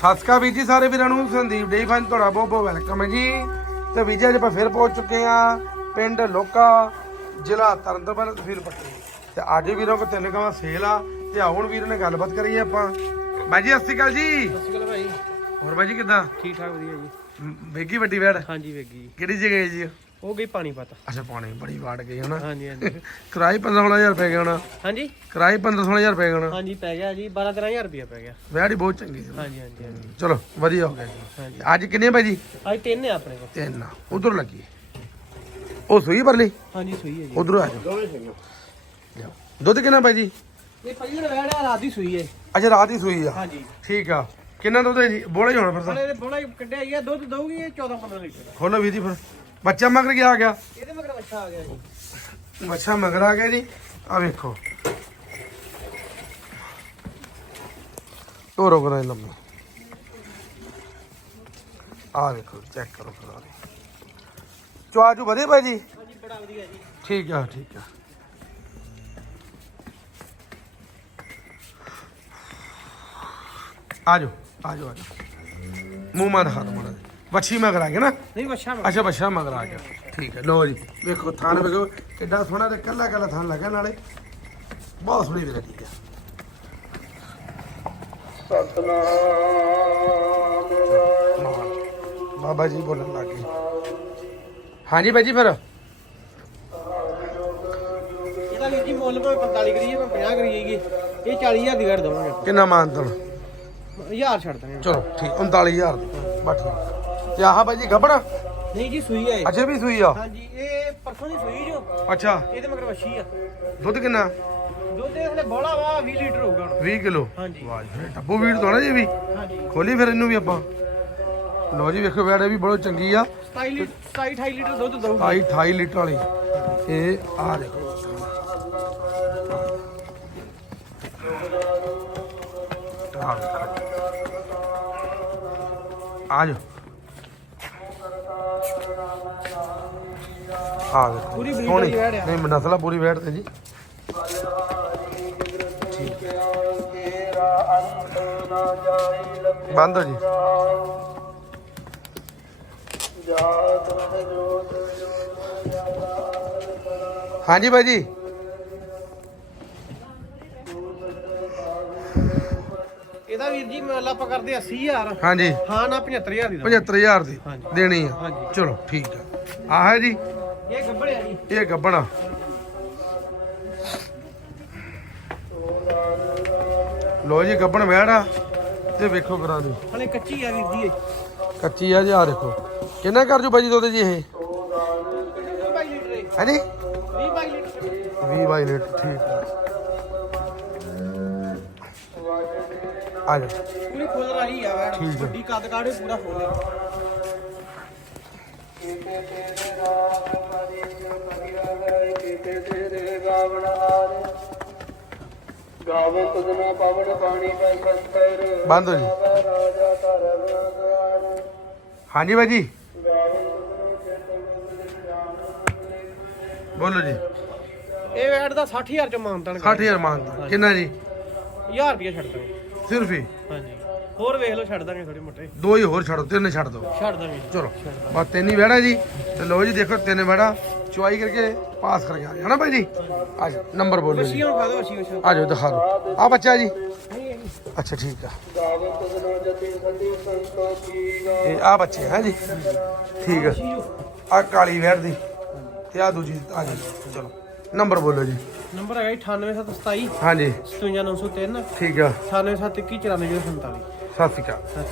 ਸਸਕਾ ਵੀਰ ਜੀ ਸਾਰੇ ਵੀਰਾਂ ਨੂੰ। ਸੰਦੀਪ ਡੇ ਫਨ ਤੁਹਾਡਾ ਬਹੁਤ ਬਹੁਤ ਵੈਲਕਮ ਹੈ ਜੀ। ਤੇ ਵੀਰ ਜੀ ਅੱਜ ਆਪਾਂ ਫਿਰ ਪਹੁੰਚ ਚੁੱਕੇ ਆ ਪਿੰਡ ਲੋਕਾ ਜ਼ਿਲ੍ਹਾ ਤਰਨਤਾਰਨ ਤਹਿਸੀਲ ਪੱਟੀ ਤੇ ਅੱਜ ਵੀਰਾਂ ਕੋ ਤਿੰਨ ਗਾਵਾਂ ਸੇਲ ਆ ਤੇ ਆਓ ਹੁਣ ਵੀਰ ਨੇ ਗੱਲਬਾਤ ਕਰੀਏ ਆਪਾਂ। ਬਾਈ ਜੀ ਸਤਿ ਸ਼੍ਰੀ ਅਕਾਲ ਜੀ। ਸਤਿ ਸ਼੍ਰੀ ਅਕਾਲ ਭਾਈ। ਹੋਰ ਬਾਈ ਜੀ ਕਿਦਾਂ? ਠੀਕ ਠਾਕ ਵਧੀਆ ਜੀ। ਵੇਗੀ ਵੱਡੀ ਵੈੜ ਹਾਂਜੀ ਵੇਗੀ। ਕਿਹੜੀ ਜਗ੍ਹਾ ਹੈ ਜੀ? ਉਹ ਗਈ ਪਾਣੀ ਪਤ। ਅੱਛਾ ਪਾਣੀ ਬੜੀ ਵਾੜ ਗਈ ਹਨਾ? ਹਾਂਜੀ ਹਾਂਜੀ। ਕਿਰਾਏ 15000 ਰੁਪਏ ਗਿਆ ਹੋਣਾ। ਹਾਂਜੀ? ਕਿਰਾਏ 15000 ਰੁਪਏ ਗਿਆ ਹੋਣਾ। ਹਾਂਜੀ ਪੈ ਗਿਆ ਜੀ 12 13000 ਰੁਪਇਆ ਪੈ ਗਿਆ। ਵੈੜ ਬਹੁਤ ਚੰਗੀ ਸੀ। ਹਾਂਜੀ ਹਾਂਜੀ ਹਾਂਜੀ। ਚਲੋ ਵਧੀਆ ਹੋ ਗਿਆ ਜੀ। ਅੱਜ ਕਿੰਨੇ ਬਾਈ ਜੀ? ਅੱਜ ਤਿੰਨ ਆ ਆਪਣੇ ਕੋਲ। ਤਿੰਨ ਉਧਰ ਲੱਗੀ। ਉਹ ਸੂਈ ਪਰਲੀ? ਹਾਂਜੀ ਸੂਈ ਹੈ ਜੀ। ਉਧਰ ਆ ਜਾਓ। ਲਿਆਓ। ਦੁੱਧ ਕਿੰਨਾ ਬਾਈ ਜੀ? ਇਹ ਪਹਿਲੀ ਵਾਰ ਵੈੜ ਆ ਰਾਤ ਦੀ ਸੂਈ ਹੈ। ਅੱਛਾ ਰਾਤ ਹੀ ਸੂਈ ਆ। ਹਾਂਜੀ। ਠੀਕ ਆ। ਕਿੰਨਾ ਦੁੱਧ ਹੈ ਜੀ? ਬੋਲਾ ਹੀ ਹੋਣਾ ਫਿਰ ਤਾਂ। ਹਲੇ ਬੋਲਾ ਕੱਢਿਆ ਗਿਆ ਦੁੱਧ ਦਊਗੀ ਇਹ 14 15 ਲੀਟਰ। ਖੋਲੋ ਵੀਰ ਜੀ ਫਿਰ। ਬੱਚਾ ਮਗਰ ਗਿਆ ਆ ਗਿਆ? ਇਹਦੇ ਮਗਰ ਬੱਚਾ ਆ ਗਿਆ ਜੀ। ਬੱਚਾ ਮਗਰ ਆ ਗਿਆ ਜੀ। ਆ ਵੇਖੋ। ਤੋਰੋ ਕਰਾਂ ਲੰਮਾ। ਆ ਵੇਖੋ ਚੈੱਕ ਕਰੋ ਫਿਰ ਚੁਆਜੂ ਵਧੇ ਭਾਈ ਜੀ? ਹਾਂਜੀ ਬੜਾ ਵਧੀਆ ਜੀ। ਠੀਕ ਆ ਠੀਕ ਆ। ਆਜੋ ਆਜੋ ਆਜੋ ਮੂੰਹ ਮਾਰ ਮਾੜਾ ਜਿਹਾ। ਵੱਛੀ ਮਗਰ ਆ ਗਿਆ ਨਾ? ਨਹੀਂ ਬੱਚਾ ਅੱਛਾ ਬੱਛਾ ਮਗਰ ਆ ਗਿਆ ਠੀਕ ਹੈ ਲੋ ਜੀ। ਵੇਖੋ ਥਾਨ ਵੇਖੋ ਕਿੱਡਾ ਸੋਹਣਾ ਤੇ ਕੱਲਾ ਕੱਲਾ ਥਾਨ ਲੱਗਾ ਨਾਲੇ। ਬਹੁਤ ਸੋਹਣੀ ਵੈਰਾਈਟੀ ਹੈ। ਸਤਨਾਮ। ਬਾਬਾ ਜੀ ਬੋਲਣ ਲੱਗੇ ਹਾਂਜੀ ਬਾਈ ਜੀ ਫਿਰ। ਇਹਦਾ ਵੀਰ ਜੀ ਮੁੱਲ ਭਾਵੇਂ 45 ਕਰੀਏ ਭਾਵੇਂ 50 ਕਰੀਏਗੀ ਇਹ 40000 ਦੀ ਵੈੜ ਦਵਾਂਗੇ ਕਿੰਨਾ ਮਾਨਤਨ 1000 ਛੱਡ ਦਾਂਗੇ ਚਲੋ ਠੀਕ 39000 ਦੀ। ਬਸ ਠੀਕ। ਤੇ ਆਹ ਬਾਈ ਜੀ ਨਹੀਂ ਜੀ ਸੂਈ ਹੈ। ਅਜੇ ਵੀ ਸੂਈ ਆ? ਹਾਂਜੀ ਇਹ ਪਰਸੋਂ ਦੀ ਸੂਈ ਜੋ। ਅੱਛਾ। ਇਹਦੇ ਮਗਰ ਵੱਛੀ ਆ। ਦੁੱਧ ਕਿੰਨਾ? ਦੁੱਧ ਇਹਦੇ ਬੋਲਾ ਵਾ 20 ਲੀਟਰ ਹੋਊਗਾ ਹੁਣ। 20 ਕਿਲੋ? ਹਾਂਜੀ। ਵਾਹ ਜੀ ਟੱਬੂ ਵੀੜ ਤੋਂ ਨਾ ਜੀ ਵੀ। ਹਾਂਜੀ। ਖੋਲੀ ਫਿਰ ਇਹਨੂੰ ਵੀ ਆਪਾਂ। ਲੋ ਜੀ ਵੇਖੋ ਵੈੜ ਇਹ ਵੀ ਬਹੁਤ ਚੰਗੀ ਆ। 27 ਲੀਟਰ 27 28 ਲੀਟਰ ਦੁੱਧ ਦਊਗੀ। 28 28 ਲੀਟਰ ਵਾਲੀ। ਇਹ ਆ ਦੇਖੋ। ਆ ਜਾਓ। ਆ ਵੇਖੋ ਪੂਰੀ ਸੋਹਣੀ। ਵਾਲੀ ਵੈੜ ਆ। ਨਹੀਂ ਨਸਲਾ ਪੂਰੀ ਵੈੜ ਤੇ ਜੀ ਬੰਦ ਹੋ ਜੀ ਹਾਂਜੀ ਬਾਈ ਜੀ ਇਹਦਾ ਵੀਰ ਜੀ ਮੁੱਲ ਆਪਾਂ ਕਰਦੇ 80000 ਹਾਂਜੀ ਹਾਂ ਨਾ 75000 ਦੀ ਦਵਾਂਗੇ। 75000 ਦੀ ਹਾਂਜੀ। ਦੇਣੀ ਆ ਹਾਂਜੀ। ਚਲੋ ਠੀਕ ਆ ਆਹ ਹੈ ਜੀ ਇਹ ਗੱਬੜਿਆ ਜੀ। ਇਹ ਗੱਬਣਾ। ਲੋ ਜੀ ਗੱਬਣ ਵਹਿੜਾ ਤੇ ਵੇਖੋ ਕਰਾਂ ਦੀ ਹਲੇ ਕੱਚੀ ਆ ਵੀਰ ਜੀ ਕੱਚੀ ਆ ਜੀ ਆ ਦੇਖੋ। ਕਿੰਨਾ ਕਰ ਜੂ ਬਾਜੀ ਦੁੱਧ ਜੀ ਇਹ? 22 ਲੀਟਰ ਇਹ। ਹਾਂਜੀ 20 22 ਲੀਟਰ 20 ਬਾਈ ਲੀਟਰ ਠੀਕ ਆ। ਆ ਜਾ ਪੂਰੀ ਫੁੱਲ ਰਹੀ ਆ ਵੈੜ ਆ। ਵੱਡੀ ਕੱਦ ਕਾੜੇ ਪੂਰਾ ਫੁੱਲ ਗਾਵੇ ਤੁਧਨਾ ਪਵਨ ਪਾਣੀ ਪੈ ਸੰਤਰ। ਬੰਦ ਹੋ ਜੀ। ਰਾਜਾ ਧਰਮ ਦੁਆਰ ਹਾਂਜੀ ਬਾਜੀ। ਬੋਲੋ ਜੀ। ਇਹ ਵੈੜ ਦਾ 60000 ਚ ਮਾਨਤਨ 60000 ਮੰਗਦਾ ਕਿੰਨਾ ਜੀ? 1000 ਰੁਪਏ ਛੱਡ ਦਾਂਗੇ ਸਿਰਫ ਹੀ? ਹਾਂਜੀ। ਹੋਰ ਵੇਖ ਲਓ ਛੱਡ ਦਾਂਗੇ ਥੋੜੇ ਮੋਟੇ। ਦੋ ਹੀ ਹੋਰ ਛੱਡ ਦਿਓ ਤਿੰਨ ਛੱਡ ਦਿਓ ਛੱਡ ਦਾਂਗੇ। ਚਲੋ ਬਸ ਤਿੰਨ ਹੀ ਵੜਾ ਜੀ। ਤੇ ਲੋ ਜੀ ਦੇਖੋ ਤਿੰਨ ਵੜਾ ਚੁਆਈ ਕਰਕੇ ਪਾਸ ਕਰਕੇ ਆ ਜਾਣਾ ਭਾਈ ਜੀ? ਆ ਜਾਓ ਨੰਬਰ ਬੋਲੋ ਜੀ। ਖਾ ਦੋ ਆ ਜਾਓ ਦਿਖਾ ਦਿਓ। ਆ ਬੱਚਾ ਜੀ। ਅੱਛਾ ਠੀਕ ਆ। ਇਹ ਆ ਬੱਚੇ ਹੈ ਜੀ। ਠੀਕ ਆ। ਆ ਕਾਲੀ ਵੈੜ ਦੀ। ਤੇ ਆ ਦੂਜੀ ਆ ਜੀ। ਚਲੋ ਨੰਬਰ ਬੋਲੋ ਜੀ। ਨੰਬਰ ਹੈਗਾ 98727 ਹਾਂਜੀ। 57903 ਠੀਕ ਆ। 98721 9447 ਸਤਿ ਸ਼੍ਰੀ ਅਕਾਲ।